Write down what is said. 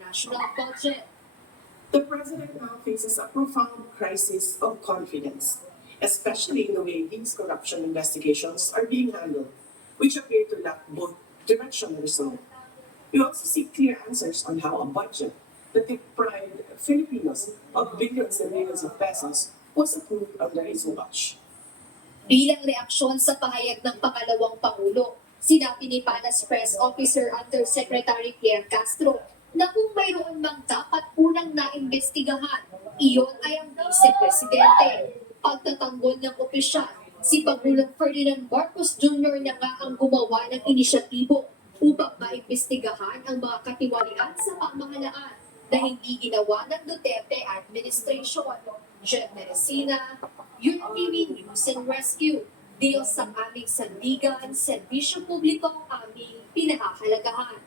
national budget. The President now faces a profound crisis of confidence, especially in the way these corruption investigations are being handled, which appear to lack both direction and result. We also seek clear answers on how a budget that deprived Filipinos of billions and billions of pesos was approved under his watch. Bilang reaksyon sa pahayag ng pangalawang Pangulo, sinabi ni Panas Press Officer Undersecretary Pierre Castro na kung mayroon mang dapat unang naimbestigahan, iyon ay ang Vice Presidente. Pagtatanggol ng opisyal, si Pangulong Ferdinand Marcos Jr. na nga ang gumawa ng inisyatibo upang maimbestigahan ang mga katiwalian sa pamahalaan na hindi ginawa ng Duterte administration. Jen Meresina, UNTV News and Rescue. Diyos sa aming sandigan, serbisyo publiko ang aming pinahahalagahan.